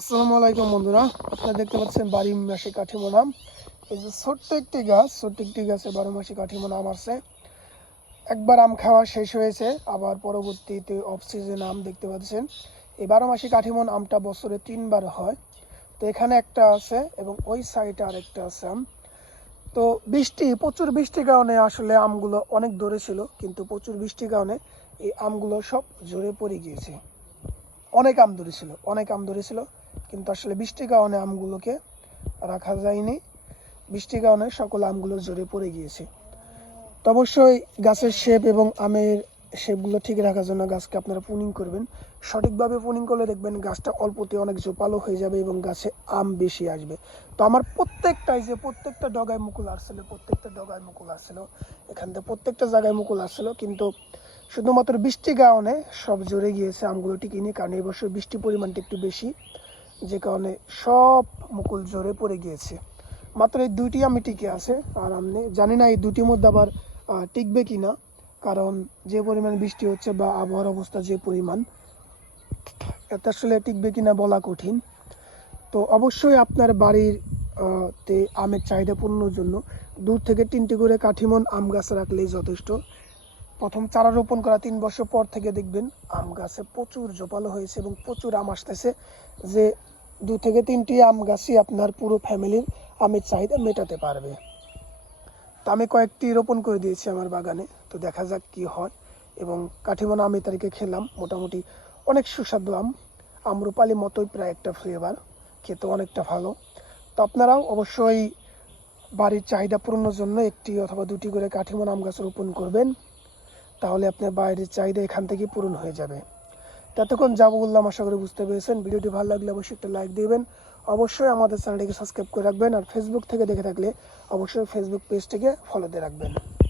আসসালামু আলাইকুম বন্ধুরা, আপনারা দেখতে পাচ্ছেন বাড়ি মাসে কাঠিমো নাম এই যে ছোট্ট একটি গাছ, ছোট্ট একটি গাছে বারো মাসে কাঠিমো নাম আসছে। একবার আম খাওয়া শেষ হয়েছে, আবার পরবর্তীতে অফ সিজন আম দেখতে পাচ্ছেন। এই বারো মাসে কাঠিমন আমটা বছরে তিনবার হয়। তো এখানে একটা আছে এবং ওই সাইডে আরেকটা আছে আম। তো বৃষ্টি, প্রচুর বৃষ্টির কারণে আসলে আমগুলো অনেক দূরে ছিল, কিন্তু প্রচুর বৃষ্টির কারণে এই আমগুলো সব ঝরে পড়ে গিয়েছে। অনেক আম ধরেছিল অনেক আম ধরেছিল কিন্তু আসলে বৃষ্টির কারণে আমগুলোকে রাখা যায়নি। বৃষ্টির কারণে সকল আমগুলো ঝরে পড়ে গিয়েছে। তো অবশ্যই গাছের শেপ এবং আমের শেপগুলো ঠিক রাখার জন্য গাছকে আপনারা পুনিং করবেন। সঠিকভাবে পুনিং করলে দেখবেন গাছটা অল্পতে অনেক জোপালো হয়ে যাবে এবং গাছে আম বেশি আসবে। তো আমার প্রত্যেকটাই যে প্রত্যেকটা ডগায় মুকুল আসছিল, প্রত্যেকটা ডগায় মুকুল আসছিল, এখান থেকে প্রত্যেকটা জায়গায় মুকুল আসছিল, কিন্তু শুধুমাত্র বৃষ্টির কারণে সব জড়ে গিয়েছে আমগুলো টিকিনি কারণ এই বছর বৃষ্টির পরিমাণটা একটু বেশি। যে কারণে সব মুকুল জড়ে পড়ে গিয়েছে। মাত্র এই দুইটি আমি টিকে আছে, আর আমি জানি না এই দুটির মধ্যে আবার টিকবে কি না কারণ যে পরিমাণ বৃষ্টি হচ্ছে বা আবহাওয়ার অবস্থা যে পরিমাণ, এতে আসলে টিকবে কিনা বলা কঠিন। তো অবশ্যই আপনার বাড়ির তে আমের চাহিদা পূর্ণর জন্য দূর থেকে তিনটি করে কাঠিমন আম গাছ রাখলেই যথেষ্ট। প্রথম চারা রোপণ করা তিন বছর পর থেকে দেখবেন আম গাছে প্রচুর জোপালো হয়েছে এবং প্রচুর আম আসতেছে যে দু থেকে তিনটি আম গাছই আপনার পুরো ফ্যামিলির আমের চাহিদা মেটাতে পারবে। তো আমি কয়েকটি রোপণ করে দিয়েছি আমার বাগানে, তো দেখা যাক কি হয়। এবং কাঠিমন আমি তারিখে খেলাম, মোটামুটি অনেক সুস্বাদু আম, আমরুপালি মতোই প্রায় একটা ফ্লেভার খেতে অনেকটা ভালো। তো আপনারাও অবশ্যই বাড়ির চাহিদা পূরণের জন্য একটি অথবা দুটি করে কাঠিমন আম গাছ রোপণ করবেন। তাহলে আপনার বাইরের চাহিদা এখান থেকে পূরণ হয়ে যাবে। ততক্ষণ যাব বললাম আশা করি বুঝতে পেরেছেন। ভিডিওটি ভালো লাগলে অবশ্যই একটা লাইক দিবেন। অবশ্যই আমাদের চ্যানেলটিকে সাবস্ক্রাইব করে রাখবেন আর ফেসবুক থেকে দেখে থাকলে অবশ্যই ফেসবুক পেজটিকে ফলো দিয়ে রাখবেন।